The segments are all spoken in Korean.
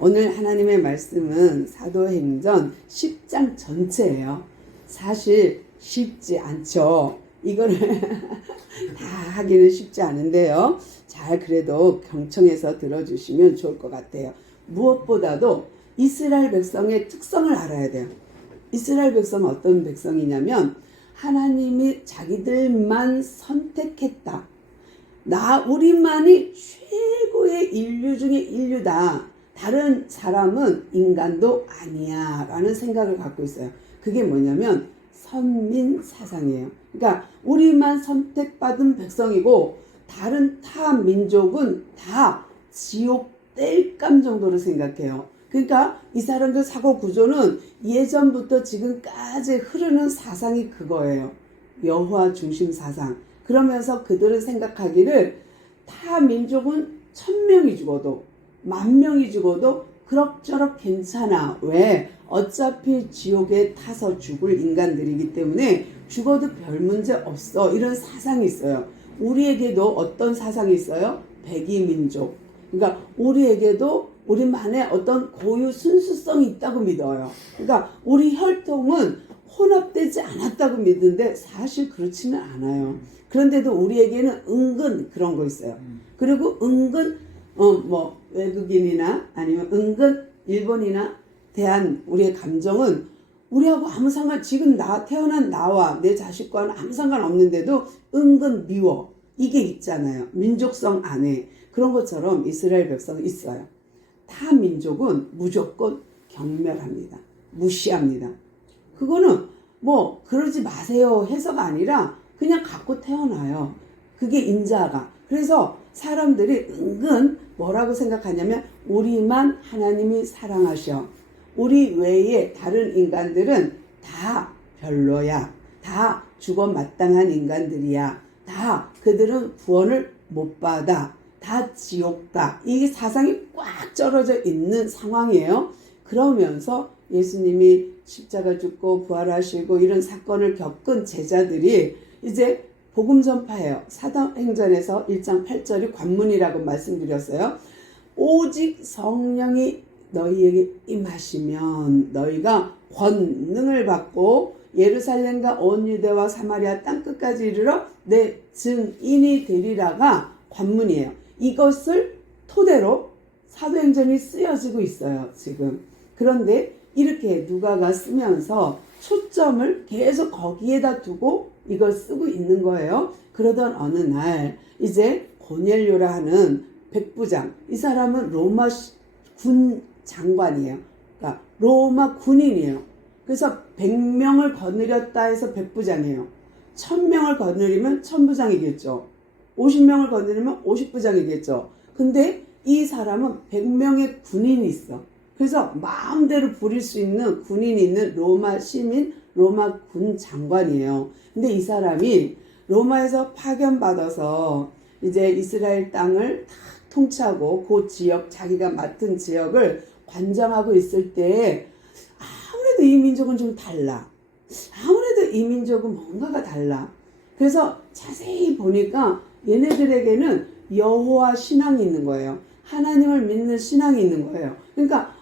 오늘 하나님의 말씀은 사도행전 10장 전체예요. 사실 쉽지 않죠. 이거를 다 하기는 쉽지 않은데요. 잘 그래도 경청해서 들어주시면 좋을 것 같아요. 무엇보다도 이스라엘 백성의 특성을 알아야 돼요. 이스라엘 백성은 어떤 백성이냐면 하나님이 자기들만 선택했다. 우리만이 최고의 인류 중에 인류다. 다른 사람은 인간도 아니야 라는 생각을 갖고 있어요. 그게 뭐냐면 선민 사상이에요. 그러니까 우리만 선택받은 백성이고 다른 타 민족은 다 지옥 뗄감 정도로 생각해요. 그러니까 이 사람들 사고 구조는 예전부터 지금까지 흐르는 사상이 그거예요. 여호와 중심 사상. 그러면서 그들은 생각하기를 타 민족은 1000명이 죽어도 10,000명이 죽어도 그럭저럭 괜찮아. 왜? 어차피 지옥에 타서 죽을 인간들이기 때문에 죽어도 별 문제 없어. 이런 사상이 있어요. 우리에게도 어떤 사상이 있어요? 백이민족. 그러니까 우리에게도 우리만의 어떤 고유 순수성이 있다고 믿어요. 그러니까 우리 혈통은 혼합되지 않았다고 믿는데 사실 그렇지는 않아요. 그런데도 우리에게는 은근 그런 거 있어요. 그리고 은근 외국인이나 아니면 은근 일본이나 대한 우리의 감정은 우리하고 아무 지금 태어난 나와 내 자식과는 아무 상관없는데도 은근 미워. 이게 있잖아요. 민족성 안에. 그런 것처럼 이스라엘 백성은 있어요. 타 민족은 무조건 경멸합니다. 무시합니다. 그거는 그러지 마세요 해서가 아니라 그냥 갖고 태어나요. 그게 인자가. 그래서 사람들이 은근 뭐라고 생각하냐면 우리만 하나님이 사랑하셔. 우리 외에 다른 인간들은 다 별로야. 다 죽어 마땅한 인간들이야. 다 그들은 구원을 못 받아. 다 지옥다. 이 사상이 꽉 쩔어져 있는 상황이에요. 그러면서 예수님이 십자가 죽고 부활하시고 이런 사건을 겪은 제자들이 이제 복음 전파해요. 사도행전에서 1장 8절이 관문이라고 말씀드렸어요. 오직 성령이 너희에게 임하시면 너희가 권능을 받고 예루살렘과 온 유대와 사마리아 땅끝까지 이르러 내 증인이 되리라가 관문이에요. 이것을 토대로 사도행전이 쓰여지고 있어요. 지금. 그런데 이렇게 누가가 쓰면서 초점을 계속 거기에다 두고 이걸 쓰고 있는 거예요. 그러던 어느 날 이제 고넬료라 하는 백부장, 이 사람은 로마 군 장관이에요. 그러니까 로마 군인이에요. 그래서 100명을 거느렸다 해서 백부장이에요. 1000명을 거느리면 천부장이겠죠. 50명을 거느리면 50부장이겠죠. 근데 이 사람은 100명의 군인이 있어. 그래서 마음대로 부릴 수 있는 군인이 있는 로마 시민, 로마 군 장관이에요. 근데 이 사람이 로마에서 파견받아서 이제 이스라엘 땅을 다 통치하고 그 지역, 자기가 맡은 지역을 관장하고 있을 때 아무래도 이 민족은 좀 달라. 아무래도 이 민족은 뭔가가 달라. 그래서 자세히 보니까 얘네들에게는 여호와 신앙이 있는 거예요. 하나님을 믿는 신앙이 있는 거예요. 그러니까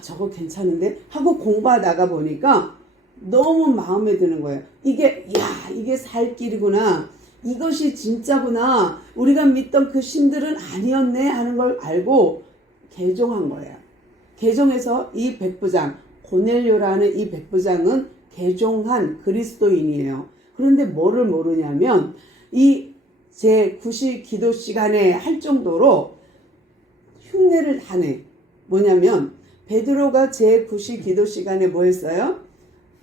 저거 괜찮은데 하고 공부하다가 보니까 너무 마음에 드는 거예요. 이게 살 길이구나. 이것이 진짜구나. 우리가 믿던 그 신들은 아니었네 하는 걸 알고 개종한 거예요. 개종해서 이 백부장, 고넬료라는 이 백부장은 개종한 그리스도인이에요. 그런데 뭐를 모르냐면 이 제9시 기도 시간에 할 정도로 흉내를 하네. 뭐냐면 베드로가 제9시 기도 시간에 뭐 했어요?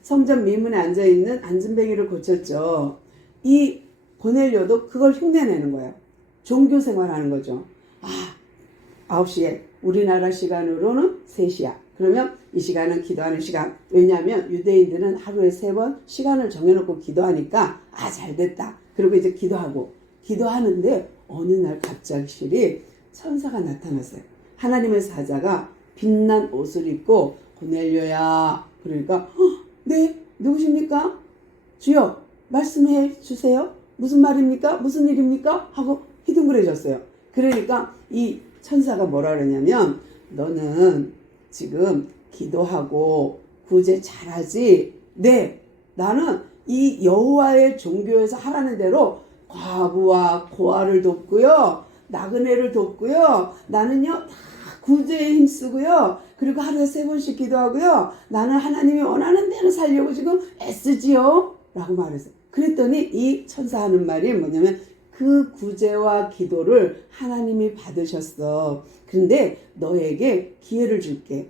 성전 미문에 앉아있는 안진뱅이를 고쳤죠. 이 고넬료도 그걸 흉내내는 거예요. 종교 생활하는 거죠. 9시에 우리나라 시간으로는 3시야. 그러면 이 시간은 기도하는 시간. 왜냐하면 유대인들은 하루에 3번 시간을 정해놓고 기도하니까 잘됐다. 그리고 이제 기도하는데 어느 날 갑자기 천사가 나타났어요. 하나님의 사자가 빛난 옷을 입고 고넬료야. 그러니까 네, 누구십니까? 주여, 말씀해 주세요. 무슨 말입니까? 무슨 일입니까? 하고 휘둥그레졌어요. 그러니까 이 천사가 뭐라 그러냐면 너는 지금 기도하고 구제 잘하지? 네, 나는 이 여호와의 종교에서 하라는 대로 과부와 고아를 돕고요, 나그네를 돕고요, 나는요 다 구제에 힘쓰고요, 그리고 하루에 3번씩 기도하고요, 나는 하나님이 원하는 대로 살려고 지금 애쓰지요 라고 말했어요. 그랬더니 이 천사 하는 말이 뭐냐면, 그 구제와 기도를 하나님이 받으셨어. 그런데 너에게 기회를 줄게.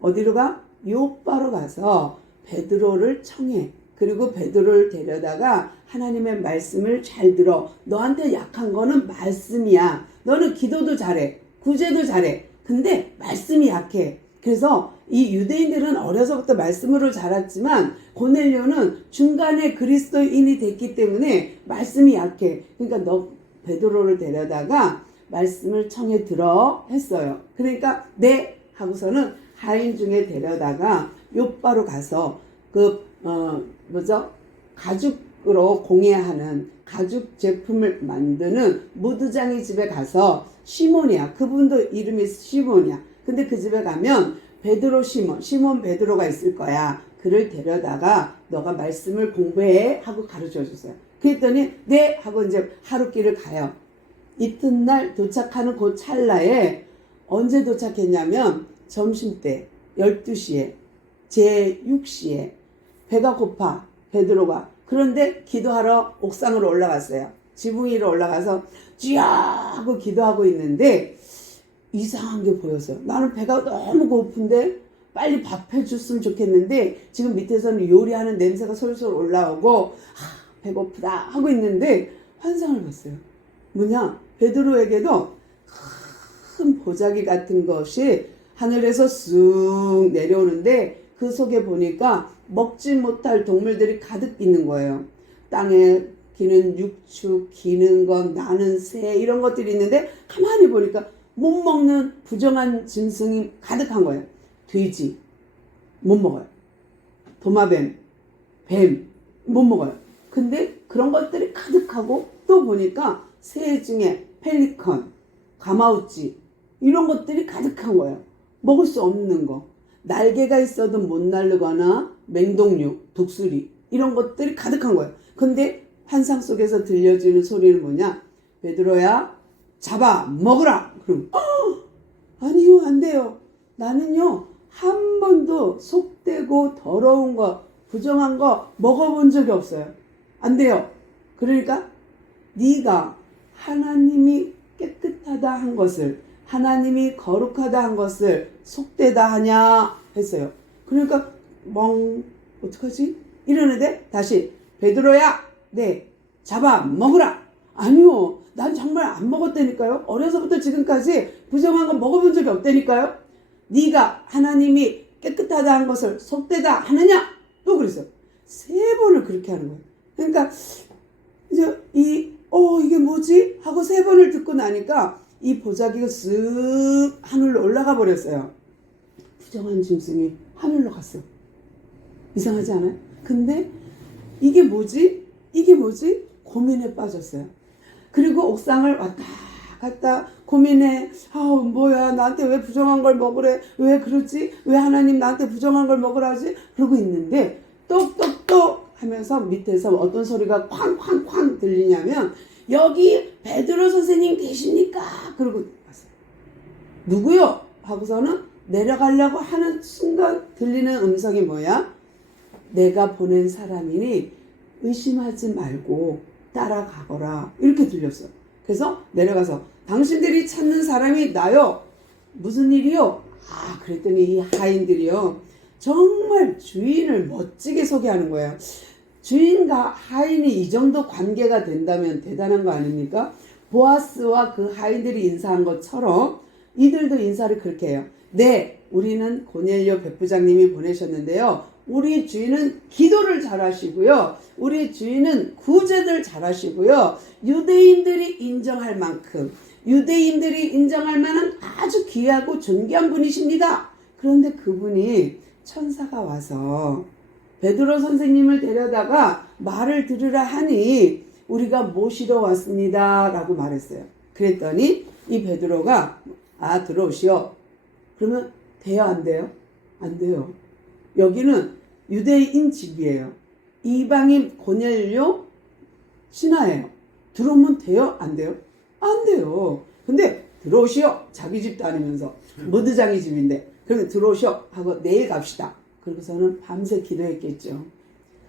어디로 가? 요바로 가서 베드로를 청해. 그리고 베드로를 데려다가 하나님의 말씀을 잘 들어. 너한테 약한 거는 말씀이야. 너는 기도도 잘해, 구제도 잘해. 근데 말씀이 약해. 그래서 이 유대인들은 어려서부터 말씀으로 자랐지만 고넬료는 중간에 그리스도인이 됐기 때문에 말씀이 약해. 그러니까 너 베드로를 데려다가 말씀을 청해 들어 했어요. 그러니까 네 하고서는 하인 중에 데려다가 요바로 가서 가죽으로 공예하는 가죽 제품을 만드는 무드장이 집에 가서, 시몬이야. 그분도 이름이 시몬이야. 근데 그 집에 가면 베드로 시몬 베드로가 있을 거야. 그를 데려다가 너가 말씀을 공부해 하고 가르쳐 줬어요. 그랬더니 네 하고 이제 하루길을 가요. 이튿날 도착하는 그 찰나에, 언제 도착했냐면 점심때 12시에 제6시에 배가 고파 베드로가. 그런데 기도하러 옥상으로 올라갔어요. 지붕 위로 올라가서 쥐야 하고 기도하고 있는데 이상한 게 보였어요. 나는 배가 너무 고픈데 빨리 밥 해줬으면 좋겠는데 지금 밑에서는 요리하는 냄새가 솔솔 올라오고 배고프다 하고 있는데 환상을 봤어요. 뭐냐? 베드로에게도 큰 보자기 같은 것이 하늘에서 쑥 내려오는데 그 속에 보니까 먹지 못할 동물들이 가득 있는 거예요. 땅에 기는 육축, 기는 것, 나는 새, 이런 것들이 있는데 가만히 보니까 못 먹는 부정한 짐승이 가득한 거예요. 돼지 못 먹어요. 도마뱀, 뱀 못 먹어요. 근데 그런 것들이 가득하고, 또 보니까 새 중에 펠리컨, 가마우치 이런 것들이 가득한 거예요. 먹을 수 없는 거. 날개가 있어도 못 날르거나 맹독류, 독수리 이런 것들이 가득한 거예요. 근데 환상 속에서 들려주는 소리는 뭐냐? 베드로야, 잡아 먹으라. 그럼 아니요, 안 돼요. 나는요 한 번도 속되고 더러운 거, 부정한 거 먹어본 적이 없어요. 안 돼요. 그러니까 네가 하나님이 깨끗하다 한 것을, 하나님이 거룩하다 한 것을 속되다 하냐 했어요. 그러니까 어떡하지? 이러는데 다시 베드로야, 네, 잡아 먹으라. 아니요, 난 정말 안 먹었다니까요. 어려서부터 지금까지 부정한 거 먹어본 적이 없다니까요. 네가 하나님이 깨끗하다 한 것을 속되다 하느냐? 또 그랬어요. 3번을 그렇게 하는 거예요. 그러니까 이제 이게 뭐지? 하고 3번을 듣고 나니까 이 보자기가 쓱 하늘로 올라가 버렸어요. 부정한 짐승이 하늘로 갔어요. 이상하지 않아요? 근데 이게 뭐지? 고민에 빠졌어요. 그리고 옥상을 왔다 갔다 고민해. 뭐야, 나한테 왜 부정한 걸 먹으래? 왜 그러지? 왜 하나님 나한테 부정한 걸 먹으라 하지? 그러고 있는데 똑똑똑 하면서 밑에서 어떤 소리가 쾅쾅쾅 들리냐면, 여기 베드로 선생님 계십니까? 그러고 왔어요. 누구요? 하고서는 내려가려고 하는 순간 들리는 음성이 뭐야? 내가 보낸 사람이니 의심하지 말고 따라가거라. 이렇게 들렸어요. 그래서 내려가서 당신들이 찾는 사람이 나요. 무슨 일이요? 그랬더니 이 하인들이요, 정말 주인을 멋지게 소개하는 거예요. 주인과 하인이 이 정도 관계가 된다면 대단한 거 아닙니까? 보아스와 그 하인들이 인사한 것처럼 이들도 인사를 그렇게 해요. 네, 우리는 고넬료 백부장님이 보내셨는데요, 우리 주인은 기도를 잘하시고요, 우리 주인은 구제들 잘하시고요, 유대인들이 인정할 만한 아주 귀하고 존귀한 분이십니다. 그런데 그분이 천사가 와서 베드로 선생님을 데려다가 말을 들으라 하니 우리가 모시러 왔습니다 라고 말했어요. 그랬더니 이 베드로가 들어오시오. 그러면 돼요, 안 돼요? 안 돼요. 여기는 유대인 집이에요. 이방인 고넬료 신하예요. 들어오면 돼요? 안 돼요? 안 돼요. 근데 들어오시오. 자기 집도 아니면서 무드장이 집인데 그러면 들어오시오 하고 내일 갑시다. 그러고서는 밤새 기도했겠죠.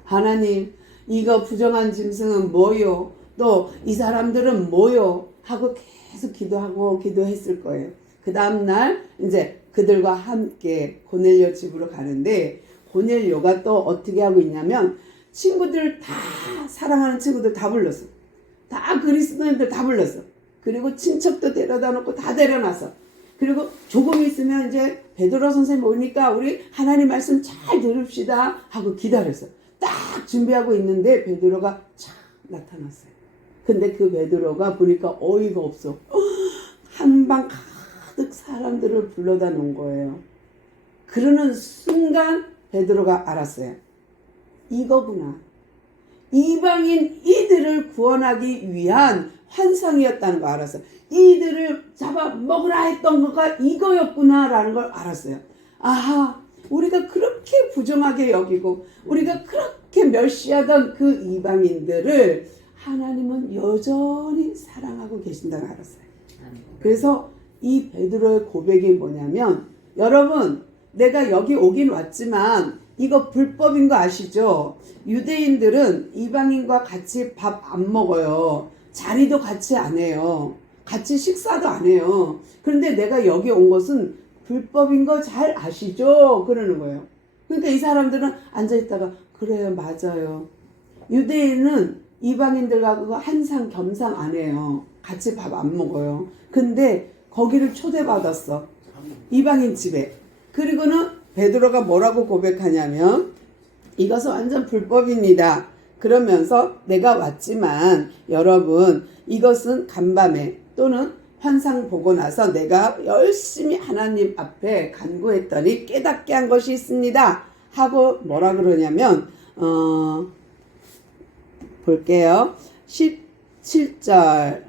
하나님, 이거 부정한 짐승은 뭐요? 또 이 사람들은 뭐요? 하고 계속 기도하고 기도했을 거예요. 그 다음날 이제 그들과 함께 고넬료 집으로 가는데, 고넬료가 또 어떻게 하고 있냐면 친구들 다, 사랑하는 친구들 다 불렀어. 다 그리스도인들 다 불렀어. 그리고 친척도 데려다 놓고 다 데려놨어. 그리고 조금 있으면 이제 베드로 선생님 오니까 우리 하나님 말씀 잘 들읍시다 하고 기다렸어. 딱 준비하고 있는데 베드로가 착 나타났어요. 근데 그 베드로가 보니까 어이가 없어. 한방 가득 사람들을 불러다 놓은 거예요. 그러는 순간 베드로가 알았어요. 이거구나. 이방인 이들을 구원하기 위한 환상이었다는 거 알았어요. 이들을 잡아먹으라 했던 거가 이거였구나라는 걸 알았어요. 아하, 우리가 그렇게 부정하게 여기고 우리가 그렇게 멸시하던 그 이방인들을 하나님은 여전히 사랑하고 계신다고 알았어요. 그래서 이 베드로의 고백이 뭐냐면, 여러분, 내가 여기 오긴 왔지만 이거 불법인 거 아시죠? 유대인들은 이방인과 같이 밥 안 먹어요. 자리도 같이 안 해요. 같이 식사도 안 해요. 그런데 내가 여기 온 것은 불법인 거 잘 아시죠? 그러는 거예요. 그러니까 이 사람들은 앉아있다가 그래요, 맞아요. 유대인은 이방인들과 한상 겸상 안 해요. 같이 밥 안 먹어요. 근데 거기를 초대받았어. 이방인 집에. 그리고는 베드로가 뭐라고 고백하냐면, 이것은 완전 불법입니다. 그러면서 내가 왔지만 여러분, 이것은 간밤에 또는 환상 보고 나서 내가 열심히 하나님 앞에 간구했더니 깨닫게 한 것이 있습니다 하고 뭐라 그러냐면, 볼게요. 17절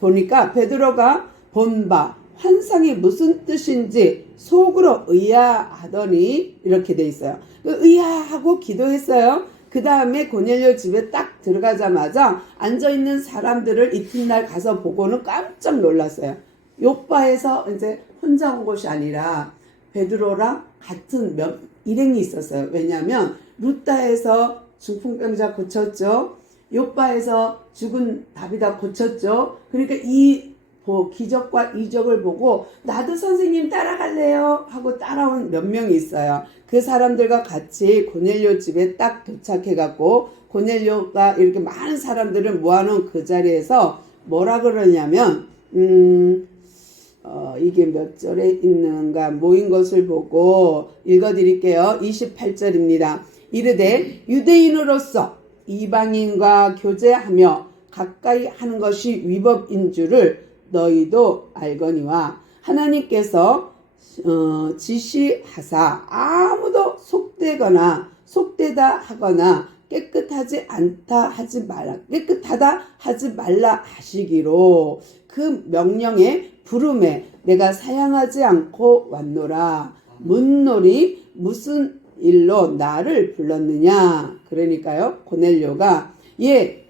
보니까 베드로가 본 바 환상이 무슨 뜻인지 속으로 의아하더니 이렇게 돼 있어요. 의아하고 기도했어요. 그 다음에 고넬료 집에 딱 들어가자마자 앉아있는 사람들을 이튿날 가서 보고는 깜짝 놀랐어요. 요바에서 이제 혼자 온 것이 아니라 베드로랑 같은 일행이 있었어요. 왜냐하면 루다에서 중풍병자 고쳤죠. 요바에서 죽은 다비다 고쳤죠. 그러니까 이 기적과 이적을 보고 나도 선생님 따라갈래요 하고 따라온 몇 명이 있어요. 그 사람들과 같이 고넬료 집에 딱 도착해갖고 고넬료가 이렇게 많은 사람들을 모아놓은 그 자리에서 뭐라 그러냐면 이게 몇 절에 있는가 모인 것을 보고 읽어드릴게요. 28절입니다. 이르되 유대인으로서 이방인과 교제하며 가까이 하는 것이 위법인 줄을 너희도 알거니와 하나님께서 지시하사 아무도 속되거나 속되다 하거나 깨끗하다 하지 말라 하시기로 그 명령의 부름에 내가 사양하지 않고 왔노라. 문놀이 무슨 일로 나를 불렀느냐. 그러니까요, 고넬료가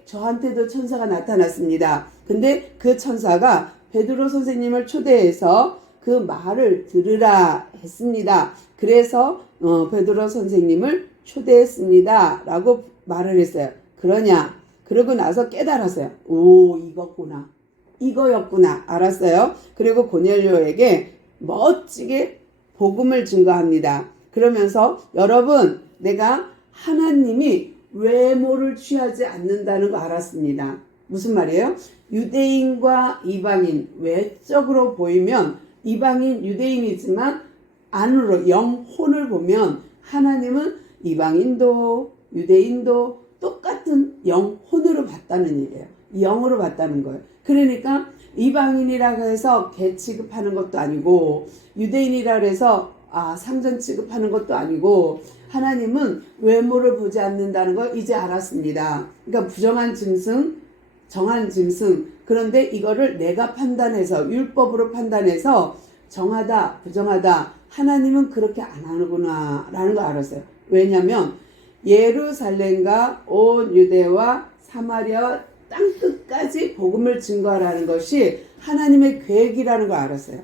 저한테도 천사가 나타났습니다. 근데 그 천사가 베드로 선생님을 초대해서 그 말을 들으라 했습니다. 그래서 베드로 선생님을 초대했습니다 라고 말을 했어요. 그러고 나서 깨달았어요. 오, 이거였구나 알았어요. 그리고 고넬료에게 멋지게 복음을 증거합니다. 그러면서 여러분, 내가 하나님이 외모를 취하지 않는다는 거 알았습니다. 무슨 말이에요? 유대인과 이방인, 외적으로 보이면 이방인 유대인이지만 안으로 영혼을 보면 하나님은 이방인도 유대인도 똑같은 영혼으로 봤다는 얘기예요. 영으로 봤다는 거예요. 그러니까 이방인이라고 해서 개 취급하는 것도 아니고 유대인이라고 해서 상전 취급하는 것도 아니고, 하나님은 외모를 보지 않는다는 걸 이제 알았습니다. 그러니까 부정한 짐승, 정한 짐승, 그런데 이거를 내가 판단해서 율법으로 판단해서 정하다, 부정하다. 하나님은 그렇게 안 하는구나 라는 걸 알았어요. 왜냐하면 예루살렘과 온 유대와 사마리아 땅끝까지 복음을 증거하라는 것이 하나님의 계획이라는 걸 알았어요.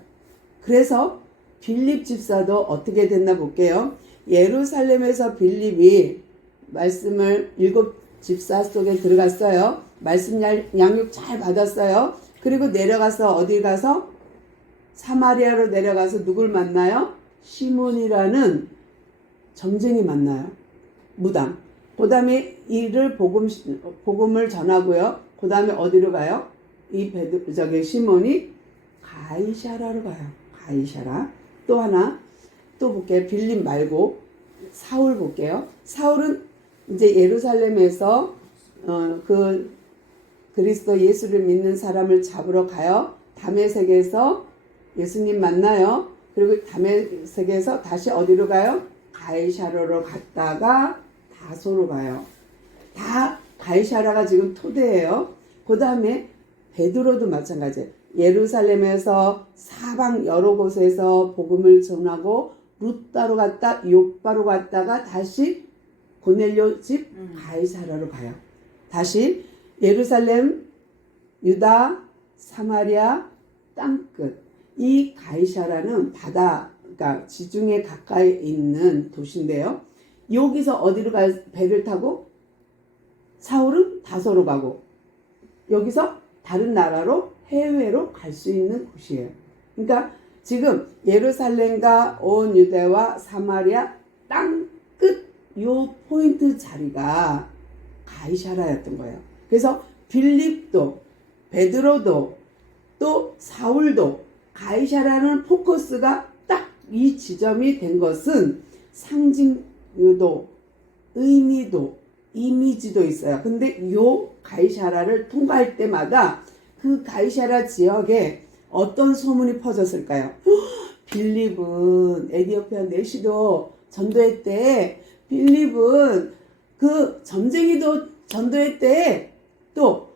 그래서 빌립 집사도 어떻게 됐나 볼게요. 예루살렘에서 빌립이 말씀을 7 집사 속에 들어갔어요. 말씀 양육 잘 받았어요. 그리고 내려가서 어디 가서 사마리아로 내려가서 누굴 만나요? 시몬이라는 점쟁이 만나요. 무당. 그 다음에 이를 복음을 전하고요. 그 다음에 어디로 가요? 시몬이 가이사라로 가요. 가이사라. 또 하나, 또 볼게요. 빌립 말고 사울 볼게요. 사울은 이제 예루살렘에서 그리스도 예수를 믿는 사람을 잡으러 가요. 다메섹에서 예수님 만나요. 그리고 다메섹에서 다시 어디로 가요? 가이사라로 갔다가 다소로 가요. 다 가이사라가 지금 토대예요. 그 다음에 베드로도 마찬가지예요. 예루살렘에서 사방 여러 곳에서 복음을 전하고 루따로 갔다 요빠로 갔다가 다시 고넬료 집 가이사라로 가요. 다시 예루살렘, 유다, 사마리아 땅끝. 이 가이사라는 바다, 그러니까 지중해 가까이 있는 도시인데요. 여기서 어디로 배를 타고 사울은 다소로 가고 여기서 다른 나라로 해외로 갈 수 있는 곳이에요. 그러니까 지금 예루살렘과 온 유대와 사마리아 땅끝 요 포인트 자리가 가이사라였던 거예요. 그래서 빌립도 베드로도 또 사울도 가이사라는 포커스가 딱 이 지점이 된 것은 상징도 의미도 이미지도 있어요. 근데 요 가이사라를 통과할 때마다 그 가이사라 지역에 어떤 소문이 퍼졌을까요? 빌립은 에디오피아 내시도 전도했대. 빌립은 그 점쟁이도 전도했대. 또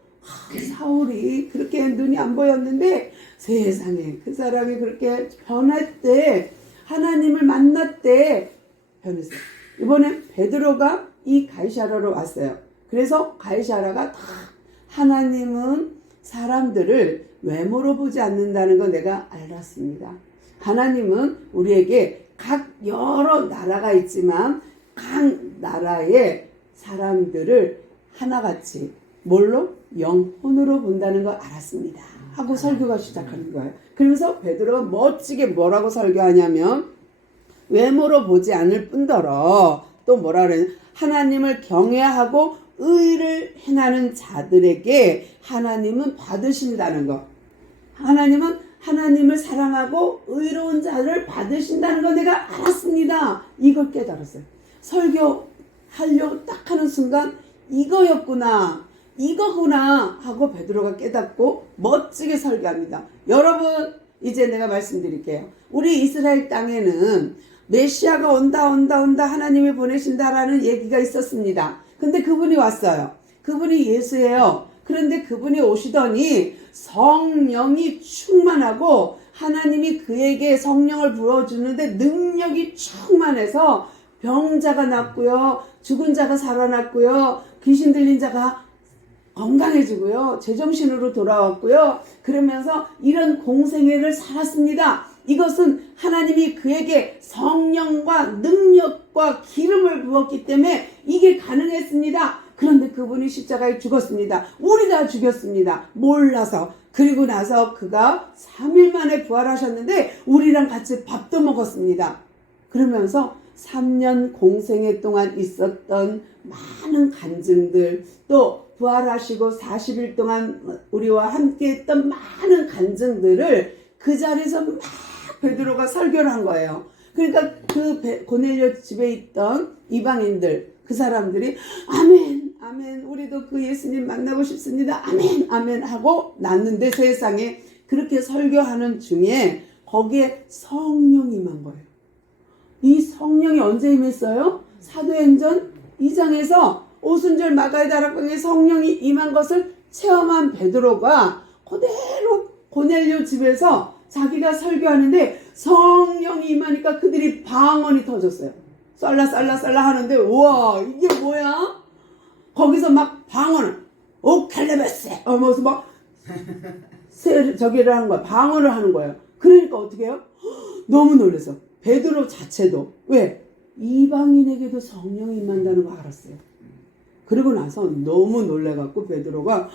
사울이 그렇게 눈이 안 보였는데 세상에 그 사람이 그렇게 변했대. 하나님을 만났대. 변했어요. 이번에 베드로가 이 가이사라로 왔어요. 그래서 가이사라가 다 하나님은 사람들을 외모로 보지 않는다는 거 내가 알았습니다. 하나님은 우리에게 각 여러 나라가 있지만 각 나라의 사람들을 하나같이 뭘로? 영혼으로 본다는 걸 알았습니다. 하고 설교가 시작하는 거예요. 그러면서 베드로가 멋지게 뭐라고 설교하냐면 외모로 보지 않을 뿐더러 또 뭐라 그래요? 하나님을 경외하고 의를 행하는 자들에게 하나님은 받으신다는 거. 하나님은 하나님을 사랑하고 의로운 자를 받으신다는 거 내가 알았습니다. 이걸 깨달았어요. 설교하려고 딱 하는 순간 이거였구나. 이거구나 하고 베드로가 깨닫고 멋지게 설교합니다. 여러분 이제 내가 말씀드릴게요. 우리 이스라엘 땅에는 메시아가 온다 하나님이 보내신다라는 얘기가 있었습니다. 근데 그분이 왔어요. 그분이 예수예요. 그런데 그분이 오시더니 성령이 충만하고 하나님이 그에게 성령을 부어주는데 능력이 충만해서 병자가 낫고요. 죽은 자가 살아났고요. 귀신 들린 자가 건강해지고요. 제정신으로 돌아왔고요. 그러면서 이런 공생애를 살았습니다. 이것은 하나님이 그에게 성령과 능력과 기름을 부었기 때문에 이게 가능했습니다. 그런데 그분이 십자가에 죽었습니다. 우리가 죽였습니다. 몰라서. 그리고 나서 그가 3일 만에 부활하셨는데 우리랑 같이 밥도 먹었습니다. 그러면서 3년 공생애 동안 있었던 많은 간증들, 또 부활하시고 40일 동안 우리와 함께 했던 많은 간증들을 그 자리에서 막 베드로가 설교를 한 거예요. 그러니까 그 고넬료 집에 있던 이방인들, 그 사람들이 아멘, 아멘, 우리도 그 예수님 만나고 싶습니다. 아멘, 아멘 하고 났는데 세상에 그렇게 설교하는 중에 거기에 성령이 임한 거예요. 이 성령이 언제 임했어요? 사도행전 2장에서 오순절 마가의 다락방에 성령이 임한 것을 체험한 베드로가 그대로 고넬료 집에서 자기가 설교하는데 성령이 임하니까 그들이 방언이 터졌어요. 쌀라 하는데 우와 이게 뭐야? 거기서 막 방언을 오칼레베세 하면서 막 저기를 하는 거야. 방언을 하는 거예요. 그러니까 어떻게 해요? 너무 놀라서 베드로 자체도 왜? 이방인에게도 성령이 임한다는 거 알았어요. 그리고 나서 너무 놀래갖고 베드로가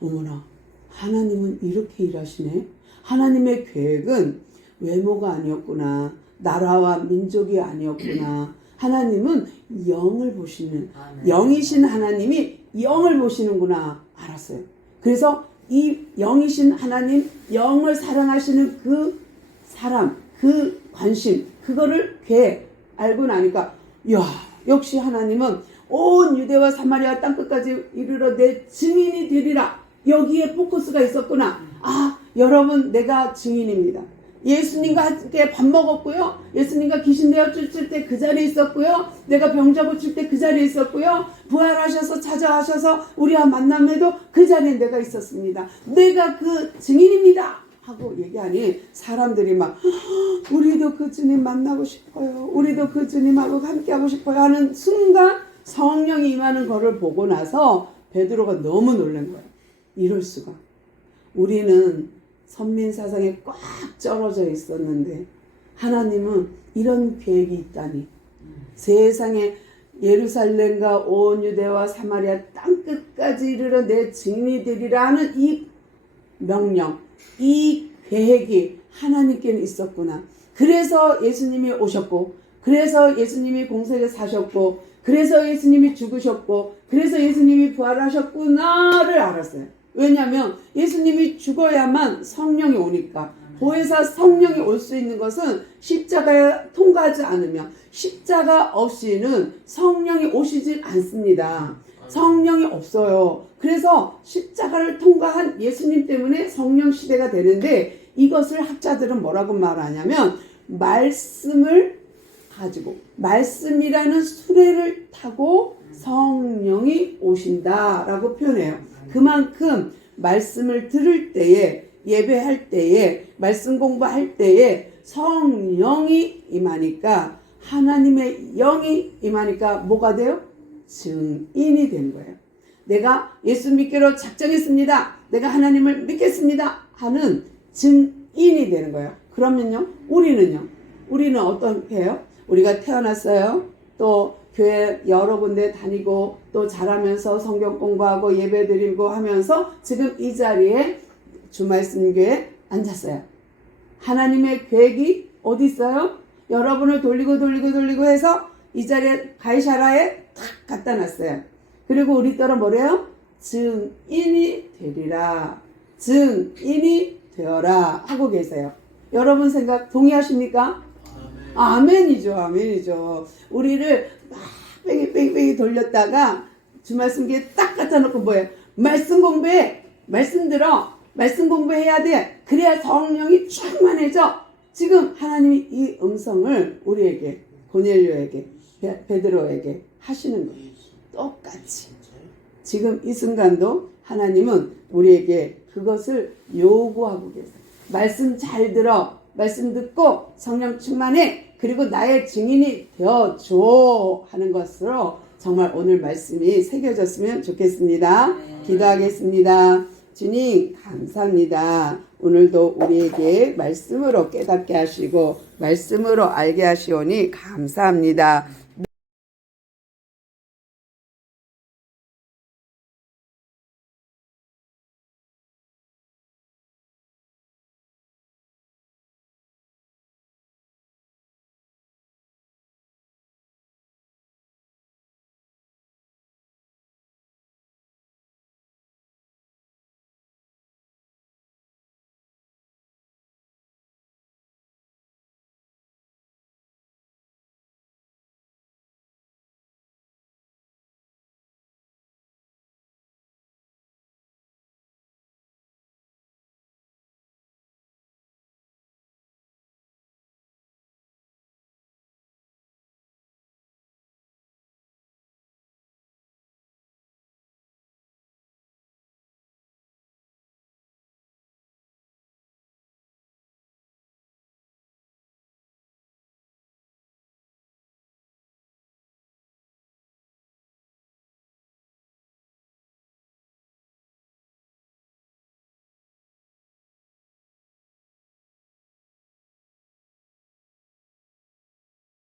어머나 하나님은 이렇게 일하시네. 하나님의 계획은 외모가 아니었구나. 나라와 민족이 아니었구나. 하나님은 영을 보시는 영이신 하나님이 영을 보시는구나 알았어요. 그래서 이 영이신 하나님 영을 사랑하시는 그 사람 그 관심 그거를 알고 나니까 야 역시 하나님은 온 유대와 사마리아 땅끝까지 이르러 내 증인이 되리라. 여기에 포커스가 있었구나. 아 여러분 내가 증인입니다. 예수님과 함께 밥 먹었고요. 예수님과 귀신 내어 쫓을 때 그 자리에 있었고요. 내가 병자 고칠 때 그 자리에 있었고요. 부활하셔서 찾아가셔서 우리와 만남에도 그 자리에 내가 있었습니다. 내가 그 증인입니다. 하고 얘기하니 사람들이 막 우리도 그 주님 만나고 싶어요. 우리도 그 주님하고 함께하고 싶어요 하는 순간 성령이 임하는 것을 보고 나서 베드로가 너무 놀란 거예요. 이럴 수가. 우리는 선민사상에 꽉 쩔어져 있었는데 하나님은 이런 계획이 있다니. 세상에 예루살렘과 온 유대와 사마리아 땅끝까지 이르러 내 증인이 되리라 하는 이 명령, 이 계획이 하나님께는 있었구나. 그래서 예수님이 오셨고, 그래서 예수님이 공생에 사셨고, 그래서 예수님이 죽으셨고, 그래서 예수님이 부활하셨구나를 알았어요. 왜냐하면 예수님이 죽어야만 성령이 오니까. 보혜사 성령이 올 수 있는 것은 십자가에 통과하지 않으면 십자가 없이는 성령이 오시질 않습니다. 성령이 없어요. 그래서 십자가를 통과한 예수님 때문에 성령 시대가 되는데 이것을 학자들은 뭐라고 말하냐면 말씀을 가지고 말씀이라는 수레를 타고 성령이 오신다라고 표현해요. 그만큼 말씀을 들을 때에 예배할 때에 말씀 공부할 때에 성령이 임하니까 하나님의 영이 임하니까 뭐가 돼요? 증인이 되는 거예요. 내가 예수 믿기로 작정했습니다. 내가 하나님을 믿겠습니다. 하는 증인이 되는 거예요. 그러면요, 우리는 어떻게 해요? 우리가 태어났어요. 또 교회 여러 군데 다니고 또 자라면서 성경 공부하고 예배 드리고 하면서 지금 이 자리에 주말씀교회에 앉았어요. 하나님의 계획이 어디 있어요? 여러분을 돌리고 해서 이 자리에 가이사라에 탁 갖다 놨어요. 그리고 우리 따라 뭐래요? 증인이 되리라. 증인이 되어라 하고 계세요. 여러분 생각 동의하십니까? 아멘이죠. 우리를 막 뺑이 돌렸다가 주말씀기에 딱 갖다 놓고 뭐예요? 말씀 공부해. 말씀 들어. 말씀 공부해야 돼. 그래야 성령이 충만해져. 지금 하나님이 이 음성을 우리에게, 고넬료에게, 베드로에게 하시는 거예요. 똑같이. 지금 이 순간도 하나님은 우리에게 그것을 요구하고 계세요. 말씀 잘 들어. 말씀 듣고 성령 충만해. 그리고 나의 증인이 되어줘 하는 것으로 정말 오늘 말씀이 새겨졌으면 좋겠습니다. 기도하겠습니다. 주님 감사합니다. 오늘도 우리에게 말씀으로 깨닫게 하시고 말씀으로 알게 하시오니 감사합니다.